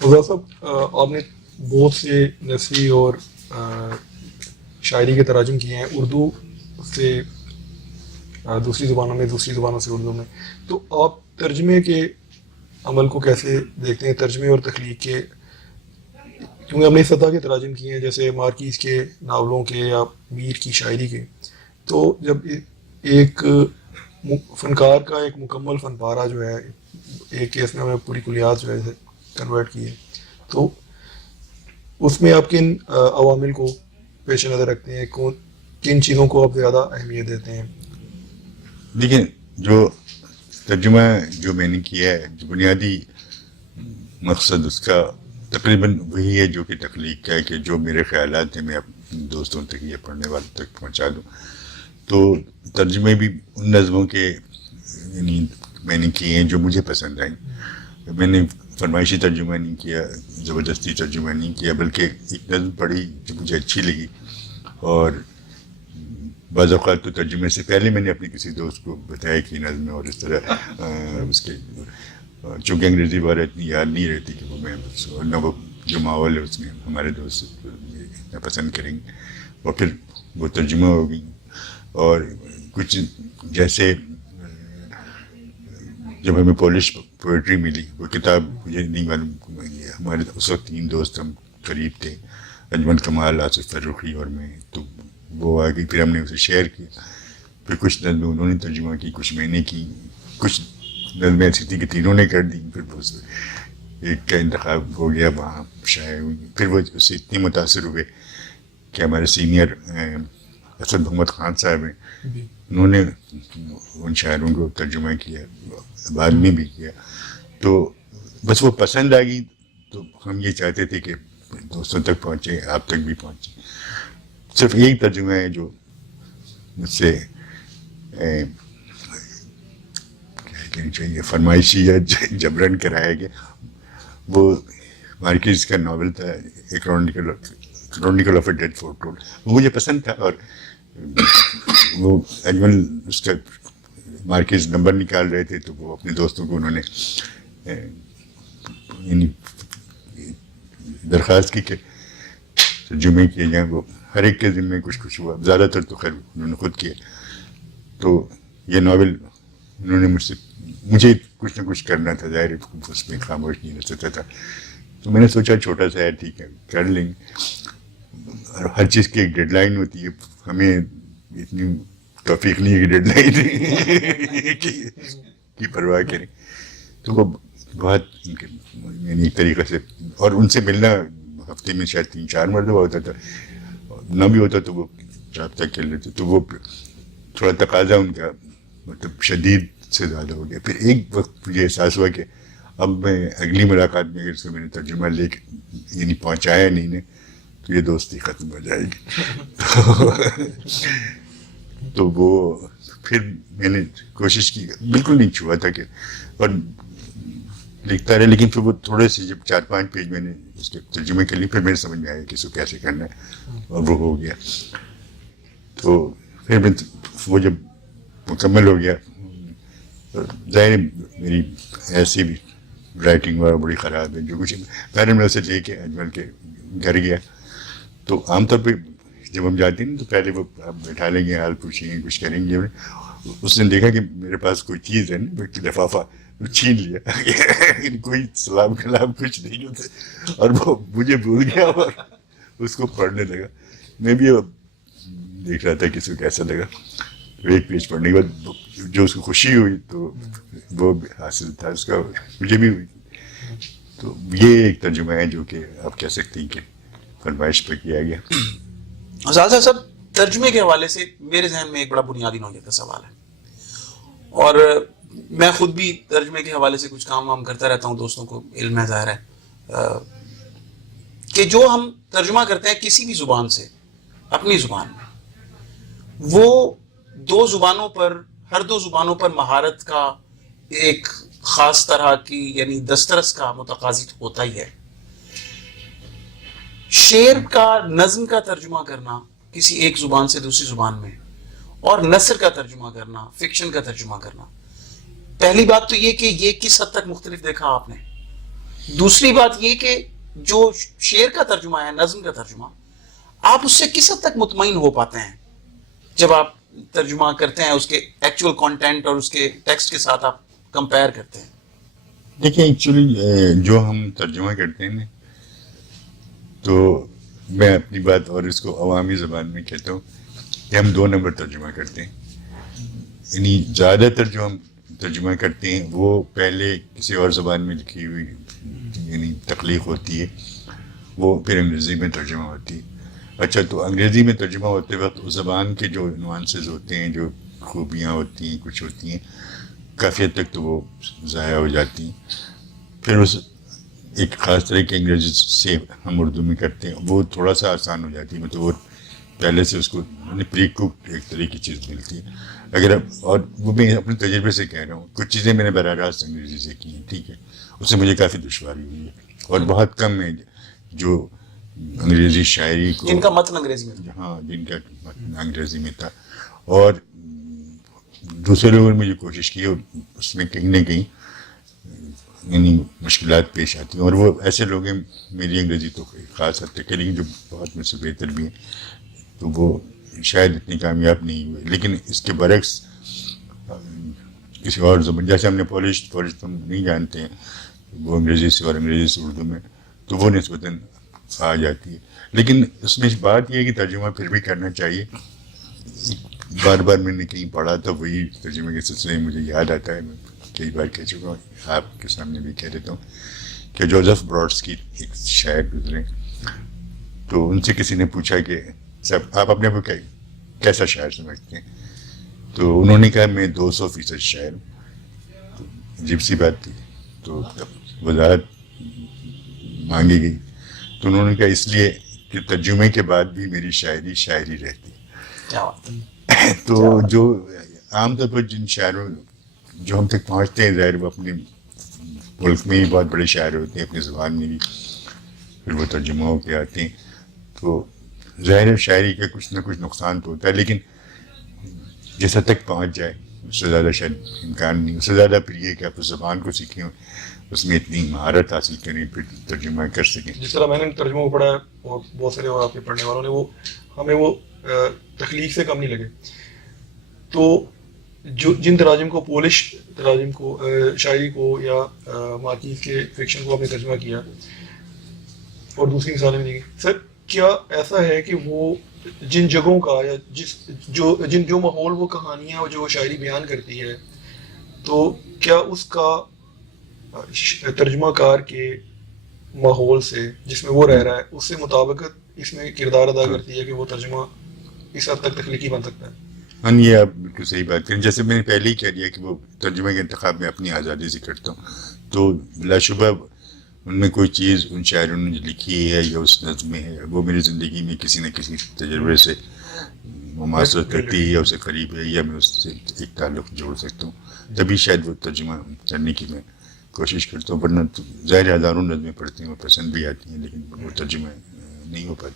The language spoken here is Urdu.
رضا صاحب آپ نے بہت سے نثری اور شاعری کے تراجم کیے ہیں اردو سے دوسری زبانوں میں، دوسری زبانوں سے اردو میں، تو آپ ترجمے کے عمل کو کیسے دیکھتے ہیں، ترجمے اور تخلیق کے؟ کیونکہ ہم نے اس سطح کے تراجم کیے ہیں جیسے مارکیز کے ناولوں کے یا میر کی شاعری کے، تو جب ایک فنکار کا ایک مکمل فن پارہ جو ہے ایک کیس میں ہمیں پوری کلیات جو ہے کنورٹ کی ہے، تو اس میں آپ کن عوامل کو پیش نظر رکھتے ہیں، کن چیزوں کو آپ زیادہ اہمیت دیتے ہیں؟ دیکھیں، جو ترجمہ جو میں نے کیا ہے، جو بنیادی مقصد اس کا تقریباً وہی ہے جو کہ تخلیق کا ہے، کہ جو میرے خیالات ہیں میں اپنے دوستوں تک یا پڑھنے والوں تک پہنچا دوں. تو ترجمے بھی ان نظموں کے یعنی میں نے کیے ہیں جو مجھے پسند آئیں. میں نے فرمائشی ترجمہ نہیں کیا، زبردستی ترجمہ نہیں کیا، بلکہ ایک نظم پڑھی جو مجھے اچھی لگی. اور بعض اوقات تو ترجمے سے پہلے میں نے اپنے کسی دوست کو بتایا کہ نظم ہے، اور اس طرح اس کے چونکہ انگریزی بارہ اتنی یاد نہیں رہتی کہ وہ میں نہ وہ جو ماحول ہے اس میں ہمارے دوست اتنا پسند کریں گے، اور پھر وہ ترجمہ ہو گئی. اور کچھ جیسے جب ہمیں پولش پوئٹری ملی، وہ کتاب مجھے نہیں معلوم، ہمارے اس وقت 3 دوست ہم قریب تھے، انجمن کمال، آصف فرخی اور میں، تو وہ آ گئی. پھر ہم نے اسے شیئر کیا. پھر کچھ نظمیں انہوں نے ترجمہ کی، کچھ میں نے کی، کچھ نظمیں ایسی تھی کہ تینوں نے کر دی. پھر اس ایک کا انتخاب ہو گیا، وہاں شائع ہوئی. پھر وہ اس سے اتنے متاثر ہوئے کہ ہمارے سینئر اسد محمد خان صاحب ہیں، انہوں نے ان شاعروں کو ترجمہ کیا، بعد میں بھی کیا. تو بس وہ پسند آ گئی، تو ہم یہ چاہتے تھے کہ دوستوں تک پہنچے، آپ تک بھی پہنچے. صرف ایک ترجمہ ہے جو مجھ سے کہنا چاہیے فرمائشی یا جبرن کرایا گیا. وہ مارکیز کا ناول تھا، اے کرونیکل آف اے ڈیڈ فورٹون. وہ مجھے پسند تھا، اور وہ اجمل اس کا مارکیز نمبر نکال رہے تھے، تو وہ اپنے دوستوں کو انہوں نے یعنی درخواست کی کہ ترجمے کیے جائیں. وہ ہر ایک کے ذمے کچھ کچھ ہوا، زیادہ تر تو خیر انہوں نے خود کیا. تو یہ ناول انہوں نے مجھے کچھ نہ کچھ کرنا تھا، ظاہر اس میں خاموش نہیں رہ سکتا تھا. تو میں نے سوچا چھوٹا سا ہے، ٹھیک ہے کر لیں گے. اور ہر چیز کی ایک ڈیڈ لائن ہوتی ہے، ہمیں اتنی توفیق نہیں ہے کہ ڈیڈ لائن کی پرواہ کریں. تو وہ بہت یعنی ایک طریقے سے، اور ان سے ملنا ہفتے میں شاید 3-4 مرتبہ ہوتا تھا، نہ بھی ہوتا تو وہ رابطہ کر لیتے. تو وہ تھوڑا تقاضا ان کا مطلب شدید سے زیادہ ہو گیا. پھر ایک وقت مجھے احساس ہوا کہ اب میں اگلی ملاقات میں اگر اس کو میں نے ترجمہ لے کے یعنی پہنچایا نہیں نے تو یہ دوستی ختم ہو جائے گی. تو وہ پھر میں نے کوشش کی، بالکل نہیں چھوا تھا کہ، اور لکھتا رہے. لیکن پھر وہ تھوڑے سے جب 4-5 پیج میں نے اس کے ترجمے کے لیے، پھر میرے سمجھ میں آیا کہ اس کو کیسے کرنا ہے، اور وہ ہو گیا. تو پھر میں وہ جب مکمل ہو گیا، ظاہر میری ایسی بھی رائٹنگ وغیرہ بڑی خراب ہے، جو کچھ پہلے میں اسے لے کے اجمل کے گھر گیا. تو عام طور پہ جب ہم جاتے ہیں تو پہلے وہ آپ بیٹھا لیں گے، حال پوچھیں گے، کچھ کریں گے. اس نے دیکھا کہ میرے پاس کوئی چیز ہے نا، لفافہ چھین لیا، کوئی سلام کلام کچھ نہیں ہوتے، اور وہ مجھے بھول گیا اور اس کو پڑھنے لگا. میں بھی دیکھ رہا تھا کہ اس کو کیسا لگا. ایک پیج پڑھنے کے بعد جو اس کو خوشی ہوئی تو وہ حاصل تھا اس کا، مجھے بھی ہوئی. تو یہ ایک ترجمہ ہے جو کہ آپ کہہ سکتے ہیں کہ فرمائش پہ کیا گیا. زیادہ سب ترجمے کے حوالے سے میرے ذہن میں ایک بڑا بنیادی نوعیت کا سوال ہے، اور میں خود بھی ترجمے کے حوالے سے کچھ کام وام کرتا رہتا ہوں، دوستوں کو علم ہے ظاہر ہے، کہ جو ہم ترجمہ کرتے ہیں کسی بھی زبان سے اپنی زبان میں، وہ ہر دو زبانوں پر مہارت کا ایک خاص طرح کی یعنی دسترس کا متقاضی ہوتا ہی ہے. شعر کا، نظم کا ترجمہ کرنا کسی ایک زبان سے دوسری زبان میں، اور نثر کا ترجمہ کرنا، فکشن کا ترجمہ کرنا، پہلی بات تو یہ کہ یہ کس حد تک مختلف دیکھا آپ نے. دوسری بات یہ کہ جو شعر کا ترجمہ ہے، نظم کا ترجمہ، آپ اس سے کس حد تک مطمئن ہو پاتے ہیں جب آپ ترجمہ کرتے ہیں، اس کے ایکچوئل کانٹینٹ اور اس کے ٹیکسٹ کے ساتھ آپ کمپیئر کرتے ہیں؟ دیکھیں ایکچولی جو ہم ترجمہ کرتے ہیں نا، تو میں اپنی بات اور اس کو عوامی زبان میں کہتا ہوں کہ ہم 2 نمبر ترجمہ کرتے ہیں. یعنی زیادہ تر جو ہم ترجمہ کرتے ہیں وہ پہلے کسی اور زبان میں لکھی ہوئی یعنی تخلیق ہوتی ہے، وہ پھر انگریزی میں ترجمہ ہوتی ہے. اچھا، تو انگریزی میں ترجمہ ہوتے وقت اس زبان کے جو نوانسز ہوتے ہیں، جو خوبیاں ہوتی ہیں، کچھ ہوتی ہیں، کافی حد تک تو وہ ضائع ہو جاتی ہیں. پھر اس ایک خاص طرح کی انگریزی سے ہم اردو میں کرتے ہیں، وہ تھوڑا سا آسان ہو جاتی ہے، مطلب وہ پہلے سے اس کو پری کوک ایک طرح کی چیز ملتی ہے. اگر اور وہ میں اپنے تجربے سے کہہ رہا ہوں، کچھ چیزیں میں نے براہ راست انگریزی سے کی ہیں، ٹھیک ہے، اس سے مجھے کافی دشواری ہوئی ہے، اور بہت کم ہے جو انگریزی شاعری کو جن کا متن انگریزی میں تھا. ہاں، جن کا انگریزی میں تھا. اور دوسرے لوگوں نے مجھے کوشش کی، اور اس میں کہیں نہ کہیں یعنی مشکلات پیش آتی ہیں، اور وہ ایسے لوگ ہیں، میری انگریزی تو خاص حد تک ہے لیکن جو بہت مجھ سے بہتر بھی ہیں، تو وہ شاید اتنی کامیاب نہیں ہوئے. لیکن اس کے برعکس کسی اور زبان، جیسے ہم نے پولش تم نہیں جانتے ہیں، وہ انگریزی سے اور انگریزی سے اردو میں، تو وہ نسبتاً آ جاتی ہے. لیکن اس میں بات یہ ہے کہ ترجمہ پھر بھی کرنا چاہیے. بار بار میں نے کہیں پڑھا تھا، وہی ترجمے کے سلسلے میں مجھے یاد آتا ہے، میں کئی بار کہہ چکا ہوں، آپ کے سامنے بھی کہہ دیتا ہوں کہ جوزف براڈسکی ایک شاعر گزرے، تو ان سے کسی نے پوچھا کہ صاحب آپ اپنے کو کیسا شاعر سمجھتے ہیں؟ تو انہوں نے کہا میں 200% شاعر ہوں. عجیب سی بات تھی. تو وضاحت مانگی گئی، تو انہوں نے کہا اس لیے کہ ترجمے کے بعد بھی میری شاعری شاعری رہتی. کیا بات ہے. تو جو عام طور پر جن شاعروں جو ہم تک پہنچتے ہیں، ظاہر وہ اپنے ملک میں ہی بہت بڑے شاعر ہوتے ہیں، اپنی زبان میں بھی، پھر وہ ترجمہ ہو کے آتے ہیں، تو ظاہر شاعری کا کچھ نہ کچھ نقصان تو ہوتا ہے، لیکن جس حد تک پہنچ جائے اس سے زیادہ شاید امکان نہیں. اس سے زیاددہ پھر یہ کہ آپ اس زبان کو سیکھیں، اس میں اتنی مہارت حاصل کریں، پھر ترجمہ کر سکیں. جس طرح میں نے ترجمہ کو پڑھا ہے اور بہت سارے اور آپ کے پڑھنے والوں نے، وہ ہمیں وہ تخلیق سے کم نہیں لگے. تو جو جن تراجم کو، پولش تراجم کو، شاعری کو، یا مارکیز کے فکشن کو آپ نے ترجمہ کیا اور دوسری مثالیں بھی دی گئی، سر کیا ایسا ہے کہ وہ جن جگہوں کا یا جو ماحول وہ کہانیاں اور جو شاعری بیان کرتی ہے، تو کیا اس کا ترجمہ کار کے ماحول سے جس میں وہ رہ رہا ہے اس سے مطابقت اس میں کردار ادا کرتی ہے کہ وہ ترجمہ اس حد تک تخلیقی بن سکتا ہے؟ ہاں، یہ آپ بالکل صحیح بات کریں. جیسے میں نے پہلے ہی کہہ دیا کہ وہ ترجمے کے انتخاب میں اپنی آزادی سے کرتا ہوں، تو بلا شبہ ان میں کوئی چیز ان شاعروں نے لکھی ہے یا اس نظم میں ہے، وہ میری زندگی میں کسی نہ کسی تجربے سے مماثلت کرتی ہے، یا اسے قریب ہے، یا میں اس سے ایک تعلق جوڑ سکتا ہوں، تبھی شاید وہ ترجمہ کرنے کی میں کوشش کرتا ہوں. ورنہ ظاہر ہزاروں نظمیں پڑھتی ہیں، وہ پسند بھی آتی ہیں، لیکن وہ ترجمہ نہیں ہو پاتی.